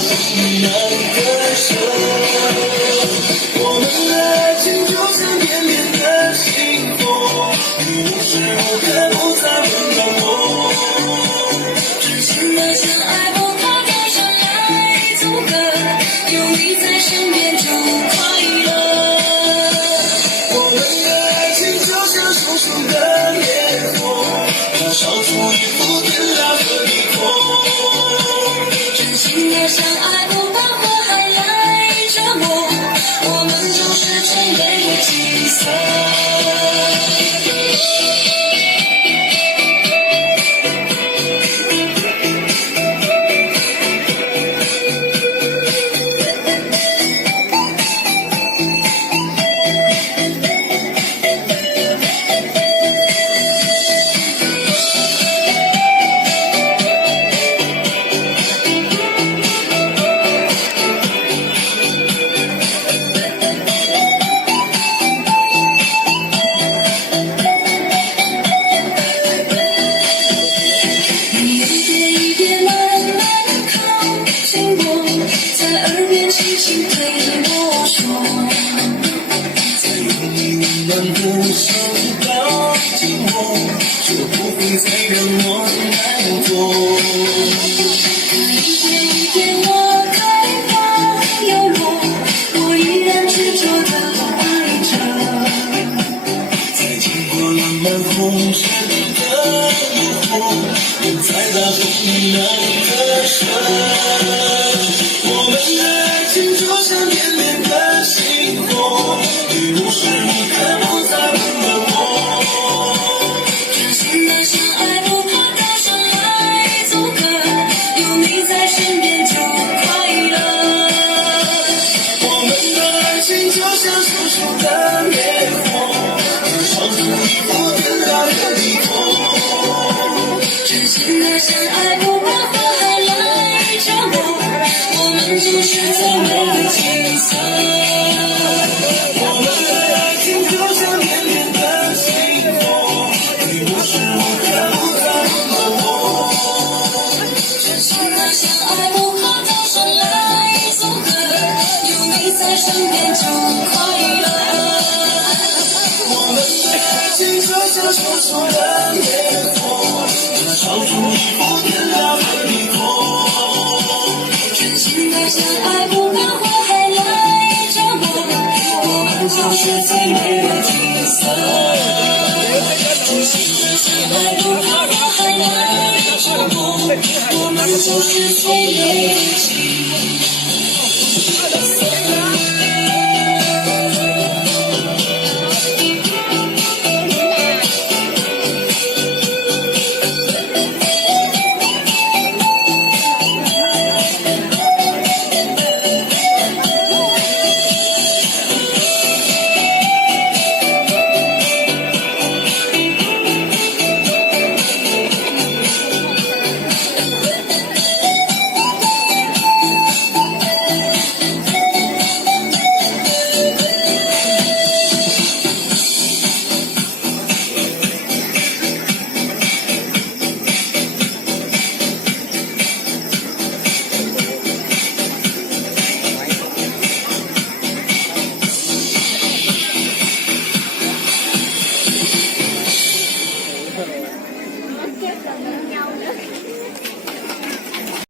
不能割舍。我们的爱情就像绵绵的星火，你无时无刻不在温暖我。真心的相爱不怕高山来阻隔，有你在身边就快乐。我们的爱情就像熊熊的烈火，要烧出一幅天亮的地图。真心的相爱不怕火海来折磨，我们就是最美的景色。在耳边轻轻对我说，再用你温暖的手抱紧我，就不会再让我难过。一点一点我开花又落，我依然执着地爱着。再经过浪漫红尘的诱惑，人再大不能割舍。我们的爱情就像绵绵的星火，你无时无刻不在温暖我。真心的相爱不怕高山来阻隔，有你在身边就快乐。我们的爱情就像熊熊的烈火，要烧出一幅天亮的地图。真心的相爱不怕火海来折磨，我们就是最美的景色。我们的爱情就像绵绵的星火，你无时无刻不在温暖我。真心的相爱不怕高山来阻隔，有你在身边就快乐。我们的爱情就像熊熊的烈火，要烧出一幅天亮的地图。真心的相爱